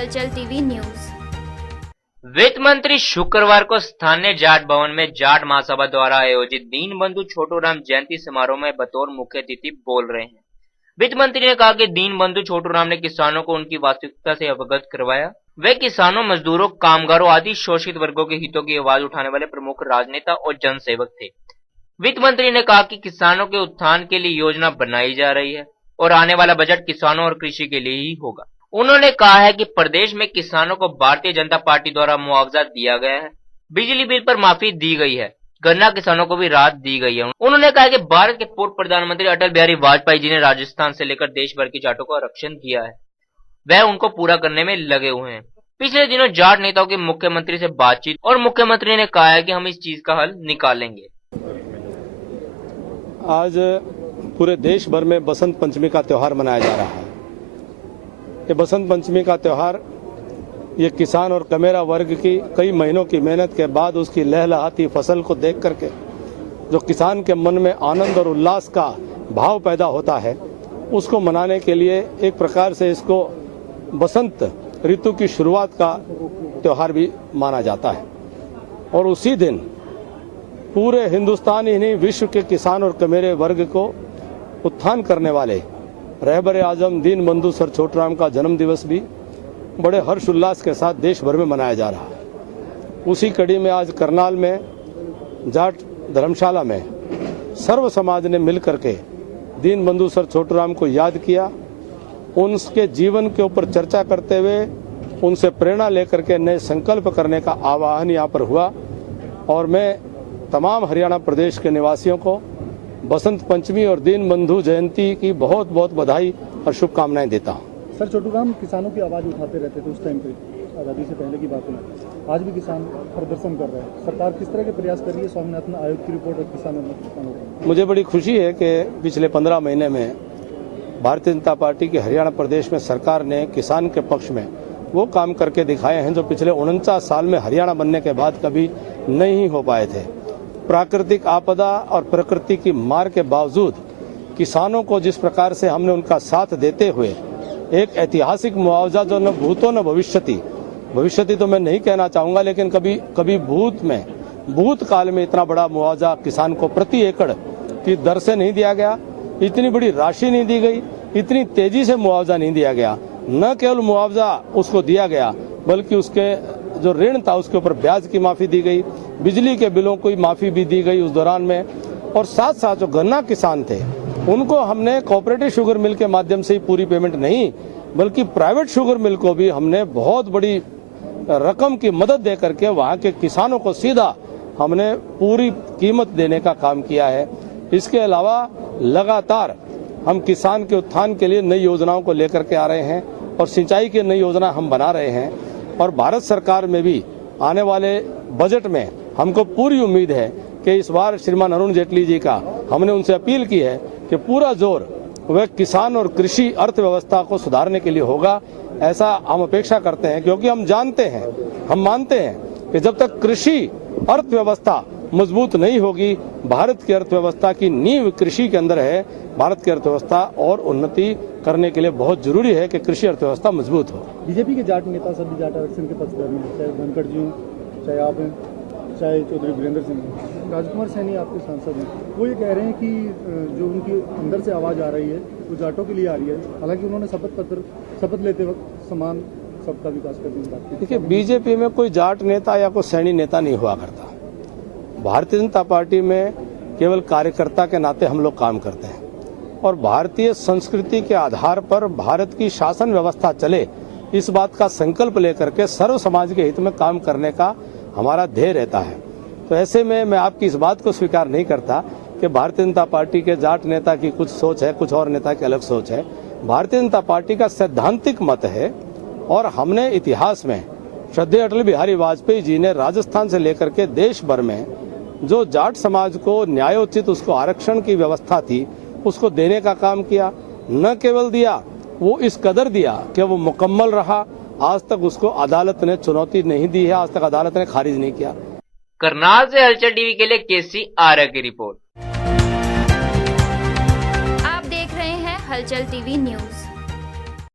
हलचल TV news. वित्त मंत्री शुक्रवार को स्थानीय जाट भवन में जाट महासभा द्वारा आयोजित दीनबंधु छोटूराम जयंती समारोह में बतौर मुख्य अतिथि बोल रहे हैं। वित्त मंत्री ने कहा कि दीनबंधु छोटूराम ने किसानों को उनकी वास्तविकता से अवगत करवाया। वे किसानों, मजदूरों, कामगारों आदि शोषित वर्गों के हितों की आवाज उठाने वाले प्रमुख राजनेता और जनसेवक थे। वित्त मंत्री ने कहा कि किसानों के उत्थान के लिए योजना बनाई जा रही है और आने वाला बजट किसानों और कृषि के लिए ही होगा। उन्होंने कहा है कि प्रदेश में किसानों को भारतीय जनता पार्टी द्वारा मुआवजा दिया गया है, बिजली बिल पर माफी दी गई है, गन्ना किसानों को भी राहत दी गई है। उन्होंने कहा कि भारत के पूर्व प्रधानमंत्री अटल बिहारी वाजपेयी जी ने राजस्थान से लेकर देश भर की जाटों को आरक्षण दिया है, वह उनको पूरा करने में लगे हुए हैं। पिछले दिनों जाट नेताओं की मुख्यमंत्री से बातचीत और मुख्यमंत्री ने कहा है कि हम इस चीज का हल निकालेंगे। आज पूरे देश भर में बसंत पंचमी का त्योहार मनाया जा रहा है। ये बसंत पंचमी का त्योहार ये किसान और कमेरा वर्ग की कई महीनों की मेहनत के बाद उसकी लहलहाती फसल को देख करके जो किसान के मन में आनंद और उल्लास का भाव पैदा होता है, उसको मनाने के लिए एक प्रकार से इसको बसंत ऋतु की शुरुआत का त्योहार भी माना जाता है। और उसी दिन पूरे हिंदुस्तान ही नहीं, विश्व के किसान और कमेरे वर्ग को उत्थान करने वाले रहबर आजम दीनबंधु सर छोटूराम का जन्म दिवस भी बड़े हर्ष उल्लास के साथ देश भर में मनाया जा रहा है। उसी कड़ी में आज करनाल में जाट धर्मशाला में सर्व समाज ने मिलकर के दीनबंधु सर छोटूराम को याद किया, उनके जीवन के ऊपर चर्चा करते हुए उनसे प्रेरणा लेकर के नए संकल्प करने का आह्वान यहाँ पर हुआ। और मैं तमाम हरियाणा प्रदेश के निवासियों को बसंत पंचमी और दीनबंधु जयंती की बहुत बहुत बधाई और शुभकामनाएं देता हूं। सर, छोटूराम किसानों की आवाज उठाते रहते थे उस टाइम पे, आजादी से पहले की बात है। आज भी किसान प्रदर्शन कर रहे हैं। सरकार किस तरह के प्रयास कर रही है? स्वामीनाथन आयोग की रिपोर्ट और किसानों को मुझे बड़ी खुशी है कि पिछले 15 महीने में भारतीय जनता पार्टी की हरियाणा प्रदेश में सरकार ने किसान के पक्ष में वो काम करके दिखाए हैं जो पिछले 49 साल में हरियाणा बनने के बाद कभी नहीं हो पाए थे। प्राकृतिक आपदा और प्रकृति की मार के बावजूद किसानों को जिस प्रकार से हमने उनका साथ देते हुए एक ऐतिहासिक मुआवजा जो न भूतो न भविष्यति तो मैं नहीं कहना चाहूंगा, लेकिन कभी भूतकाल में इतना बड़ा मुआवजा किसान को प्रति एकड़ की दर से नहीं दिया गया, इतनी बड़ी राशि नहीं दी गई, इतनी तेजी से मुआवजा नहीं दिया गया। न केवल मुआवजा उसको दिया गया बल्कि उसके जो ऋण था उसके ऊपर ब्याज की माफी दी गई, बिजली के बिलों की माफी भी दी गई उस दौरान में। और साथ साथ जो गन्ना किसान थे उनको हमने कोऑपरेटिव शुगर मिल के माध्यम से ही पूरी पेमेंट नहीं बल्कि प्राइवेट शुगर मिल को भी हमने बहुत बड़ी रकम की मदद दे करके वहां के किसानों को सीधा हमने पूरी कीमत देने का काम किया है। इसके अलावा लगातार हम किसान के उत्थान के लिए नई योजनाओं को लेकर के आ रहे हैं और सिंचाई की नई योजना हम बना रहे हैं। और भारत सरकार में भी आने वाले बजट में हमको पूरी उम्मीद है कि इस बार श्रीमान अरुण जेटली जी का हमने उनसे अपील की है कि पूरा जोर वह किसान और कृषि अर्थव्यवस्था को सुधारने के लिए होगा। ऐसा हम अपेक्षा करते हैं क्योंकि हम जानते हैं, हम मानते हैं कि जब तक कृषि अर्थव्यवस्था मजबूत नहीं होगी, भारत की अर्थव्यवस्था की नींव कृषि के अंदर है। भारत की अर्थव्यवस्था और उन्नति करने के लिए बहुत जरूरी है कि कृषि अर्थव्यवस्था मजबूत हो। बीजेपी के जाट नेता सभी जाट आरक्षण के पक्षधर हैं, चाहे धनखड़ जी, चाहे आप हैं, चाहे चौधरी वीरेंद्र सिंह, राजकुमार सैनी आपके सांसद हैं। वो ये कह रहे हैं कि जो उनकी अंदर से आवाज आ रही है वो जाटों के लिए आ रही है। हालांकि उन्होंने शपथ लेते वक्त समान सबका विकास करने की बात की। देखिए, बीजेपी में कोई जाट नेता या कोई सैनी नेता नहीं हुआ करता। भारतीय जनता पार्टी में केवल कार्यकर्ता के नाते हम लोग काम करते हैं और भारतीय संस्कृति के आधार पर भारत की शासन व्यवस्था चले, इस बात का संकल्प लेकर के सर्व समाज के हित में काम करने का हमारा ध्येय रहता है। तो ऐसे में मैं आपकी इस बात को स्वीकार नहीं करता कि भारतीय जनता पार्टी के जाट नेता की कुछ सोच है, कुछ और नेता की अलग सोच है। भारतीय जनता पार्टी का सैद्धांतिक मत है और हमने इतिहास में श्रद्धेय अटल बिहारी वाजपेयी जी ने राजस्थान से लेकर के देश भर में जो जाट समाज को न्यायोचित उसको आरक्षण की व्यवस्था थी उसको देने का काम किया। न केवल दिया, वो इस कदर दिया कि वो मुकम्मल रहा। आज तक उसको अदालत ने चुनौती नहीं दी है, आज तक अदालत ने खारिज नहीं किया। करनाल से हलचल टीवी के लिए केसी आर्य की रिपोर्ट। आप देख रहे हैं हलचल टीवी न्यूज।